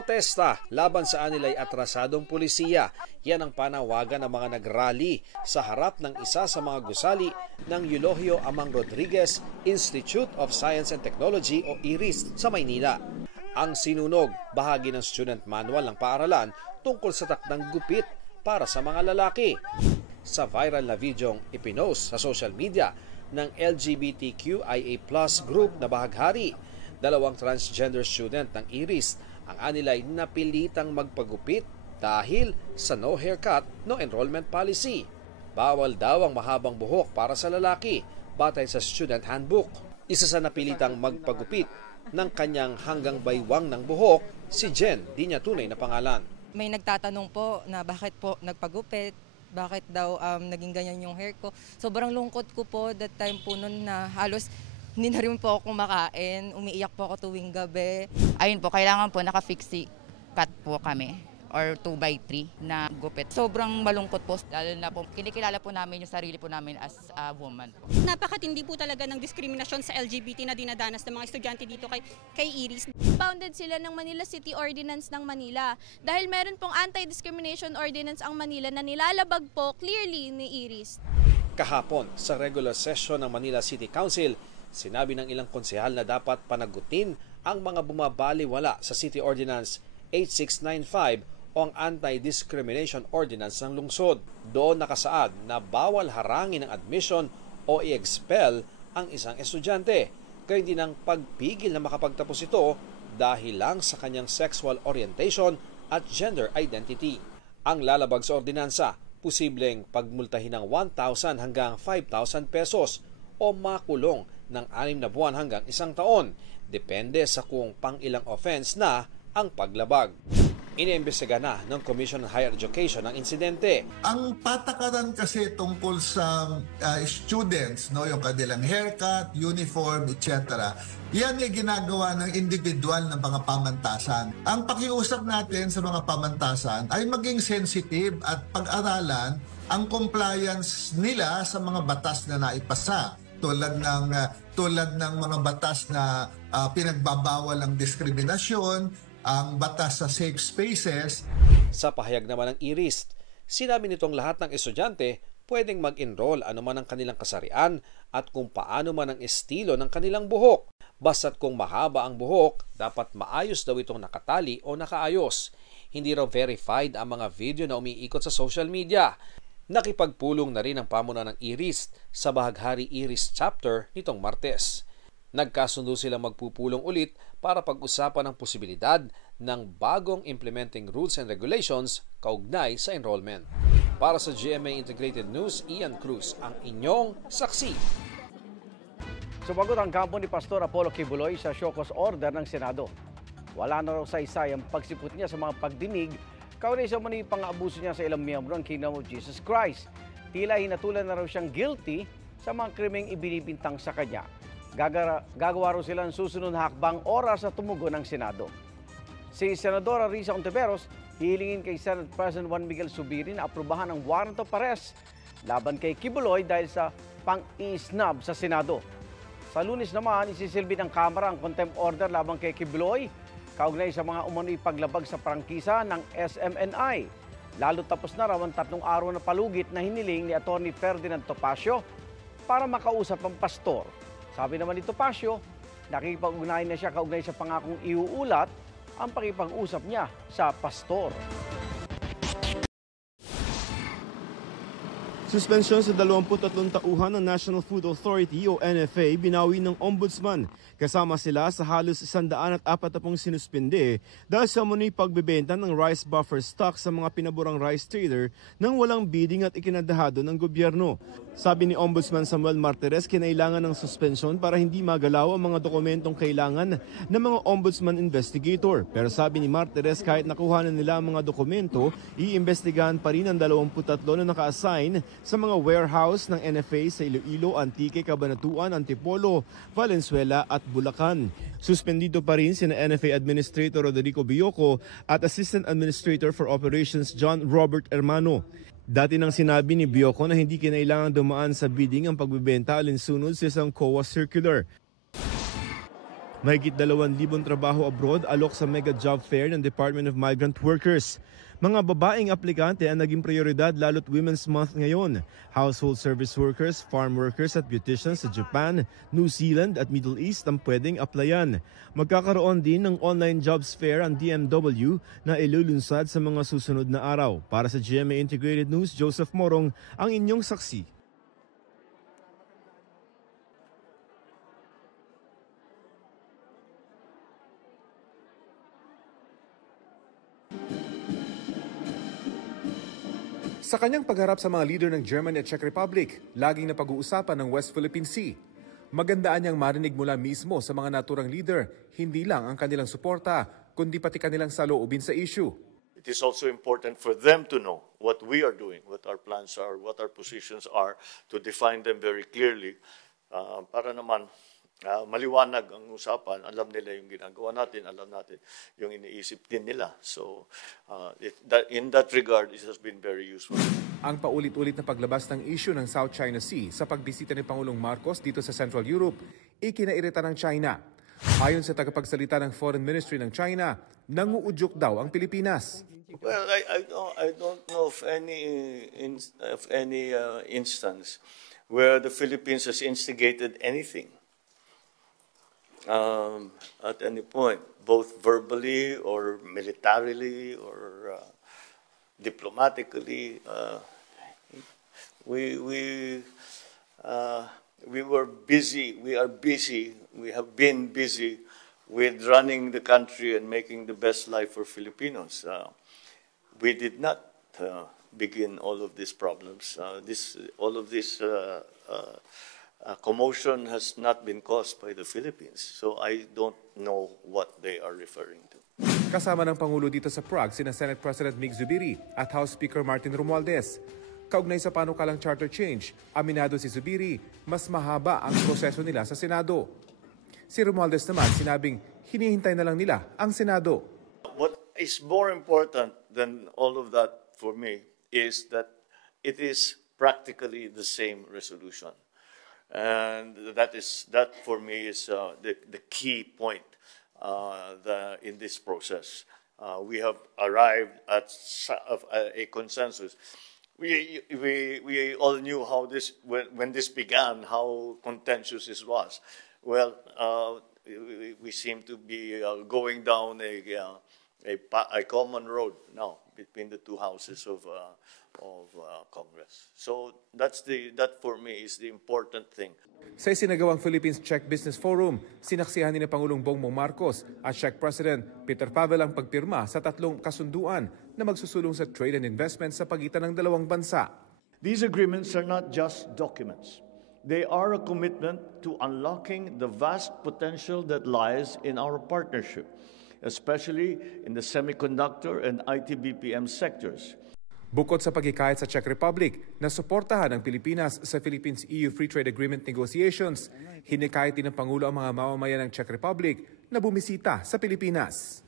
Protesta laban sa anilay atrasadong pulisiya. Yan ang panawagan ng mga nagrally sa harap ng isa sa mga gusali ng Eulogio Amang Rodriguez Institute of Science and Technology o IRIS sa Maynila. Ang sinunog, bahagi ng student manual ng paaralan tungkol sa takdang gupit para sa mga lalaki. Sa viral na videong ipinost sa social media ng LGBTQIA+ group na bahaghari, dalawang transgender student ng IRIS ang anilay napilitang magpagupit dahil sa no haircut, no enrollment policy. Bawal daw ang mahabang buhok para sa lalaki batay sa student handbook. Isa sa napilitang magpagupit ng kanyang hanggang baywang ng buhok, si Jen, di niya tunay na pangalan. May nagtatanong po na bakit po nagpagupit, bakit daw naging ganyan yung hair ko. Sobrang lungkot ko po that time po noon na halos hindi na rin po ako kumakain, umiiyak po ako tuwing gabi. Ayun po, kailangan po naka-fixie cut po kami or 2x3 na gupit. Sobrang malungkot po, lalo na po kinikilala po namin yung sarili po namin as a woman. Napakatindi po talaga ng diskriminasyon sa LGBT na dinadanas ng mga estudyante dito kay IRIS. Founded sila ng Manila City Ordinance ng Manila dahil meron pong Anti-Discrimination Ordinance ang Manila na nilalabag po clearly ni IRIS. Kahapon sa regular session ng Manila City Council, sinabi ng ilang konsehal na dapat panagutin ang mga bumabaliwala sa City Ordinance 8695 o ang Anti-Discrimination Ordinance ng lungsod. Doon nakasaad na bawal harangin ang admission o i-expel ang isang estudyante, kaya hindi ng pagpigil na makapagtapos ito dahil lang sa kanyang sexual orientation at gender identity. Ang lalabag sa ordinansa, posibleng pagmultahin ng 1,000 hanggang 5,000 pesos o makulong ng 6 na buwan hanggang 1 taon. Depende sa kung pang-ilang offense na ang paglabag. Iniimbestiga na ng Commission on Higher Education ang insidente. Ang patakaran kasi tungkol sa students, no, yung kanilang haircut, uniform, etc., yan ay ginagawa ng individual ng mga pamantasan. Ang pakiusap natin sa mga pamantasan ay maging sensitive at pag-aralan ang compliance nila sa mga batas na naipasa. Tulad ng mga batas na pinagbabawal ang diskriminasyon, ang batas sa safe spaces. Sa pahayag naman ng IRIS, sinabi nitong lahat ng estudyante pwedeng mag-enroll anuman ang kanilang kasarian at kung paano man ang estilo ng kanilang buhok. Basta't kung mahaba ang buhok, dapat maayos daw itong nakatali o nakaayos. Hindi raw verified ang mga video na umiikot sa social media. Nakipagpulong na rin ang pamunuan ng IRIS sa Bahaghari IRIS chapter nitong Martes. Nagkasundo silang magpupulong ulit para pag-usapan ang posibilidad ng bagong implementing rules and regulations kaugnay sa enrollment. Para sa GMA Integrated News, Ian Cruz, ang inyong saksi. Sumagot ang kampo ni Pastor Apollo Kibuloy sa show cause order ng Senado. Wala na raw saysay ang pagsipot niya sa mga pagdinig kaunay sa mani pang-aabuso niya sa ilang miyembro ng Kingdom of Jesus Christ. Tila hinatulan na raw siyang guilty sa mga krimeng ibinibintang sa kanya. Gagawa raw sila ng susunod na hakbang oras sa tumugon ng Senado. Si Senadora Risa Ontiveros hihilingin kay Senate President Juan Miguel Zubiri na aprubahan ang warrant of arrest laban kay Kibuloy dahil sa pang-i-snub sa Senado. Sa Lunes naman, isisilbi ng Kamara ang contempt order laban kay Kibuloy kaugnay sa mga umano'y paglabag sa prangkisa ng SMNI. Lalo tapos na raw ang 3 araw na palugit na hiniling ni Atty. Ferdinand Topacio para makausap ang pastor. Sabi naman ni Topacio, nakikipag-ugnayan na siya kaugnay sa pangakong iuulat ang pakipag-usap niya sa pastor. Suspensyon sa 23 tauhan ng National Food Authority o NFA binawi ng Ombudsman. Kasama sila sa halos 140 sinuspinde dahil sa umano'y pagbebenta ng rice buffer stock sa mga pinaborang rice trader nang walang bidding at ikinadahado ng gobyerno. Sabi ni Ombudsman Samuel Martires, kinailangan ng suspensyon para hindi magalaw ang mga dokumentong kailangan ng mga ombudsman investigator. Pero sabi ni Martires, kahit nakuha na nila ang mga dokumento, iimbestigahan pa rin ang 23 na naka-assign sa mga warehouse ng NFA sa Iloilo, Antique, Cabanatuan, Antipolo, Valenzuela at Bulacan. Suspendido pa rin sina NFA Administrator Rodrigo Bioco at Assistant Administrator for Operations John Robert Hermano. Dati nang sinabi ni Bioco na hindi kinailangan dumaan sa bidding ang pagbebenta alinsunod sa isang COA circular. Mahigit 2,000 trabaho abroad alok sa mega job fair ng Department of Migrant Workers. Mga babaeng aplikante ang naging prioridad lalo't Women's Month ngayon. Household service workers, farm workers at beauticians sa Japan, New Zealand at Middle East ang pwedeng applyan. Magkakaroon din ng online jobs fair ang DMW na ilulunsad sa mga susunod na araw. Para sa GMA Integrated News, Joseph Morong ang inyong saksi. Sa kanyang pagharap sa mga leader ng Germany at Czech Republic, laging napag-uusapan ng West Philippine Sea. Magandaan niyang marinig mula mismo sa mga naturang leader, hindi lang ang kanilang suporta, kundi pati kanilang saloobin sa issue. It is also important for them to know what we are doing, what our plans are, what our positions are, to define them very clearly para naman maliwanag ang usapan, alam nila yung ginagawa natin, alam natin yung iniisip din nila. So, in that regard, it has been very useful. Ang paulit-ulit na paglabas ng issue ng South China Sea sa pagbisita ni Pangulong Marcos dito sa Central Europe, ikinairita ng China. Ayon sa tagapagsalita ng Foreign Ministry ng China, nanguudyok daw ang Pilipinas. Well, I don't know of any instance where the Philippines has instigated anything. At any point, both verbally or militarily or diplomatically, we were busy. We are busy. We have been busy with running the country and making the best life for Filipinos. We did not begin all of these problems. All of this. Commotion has not been caused by the Philippines, so I don't know what they are referring to. Kasama ng Pangulo dito sa Prague, sina Senate President Mig Zubiri at House Speaker Martin Romualdez. Kaugnay sa panukalang charter change, aminado si Zubiri, mas mahaba ang proseso nila sa Senado. Si Romualdez naman sinabing hinihintay na lang nila ang Senado. What is more important than all of that for me is that it is practically the same resolution. And that for me is the key point in this process. We have arrived at a consensus. We all knew how when this began, how contentious this was. Well, we seem to be going down a common road now between the two houses of Congress. So that for me is the important thing. Sa isinagawang Philippines-Czech Business Forum, sinaksihan ni Pangulong Bongbong Marcos at Czech President Peter Pavel ang pagpirma sa 3 kasunduan na magsusulong sa trade and investment sa pagitan ng dalawang bansa. These agreements are not just documents. They are a commitment to unlocking the vast potential that lies in our partnership, especially in the semiconductor and IT BPM sectors. Bukod sa paghikayat sa Czech Republic na suportahan ng Pilipinas sa Philippines-EU Free Trade Agreement negotiations, hinikayat din ng Pangulo ang mga mamamayan ng Czech Republic na bumisita sa Pilipinas.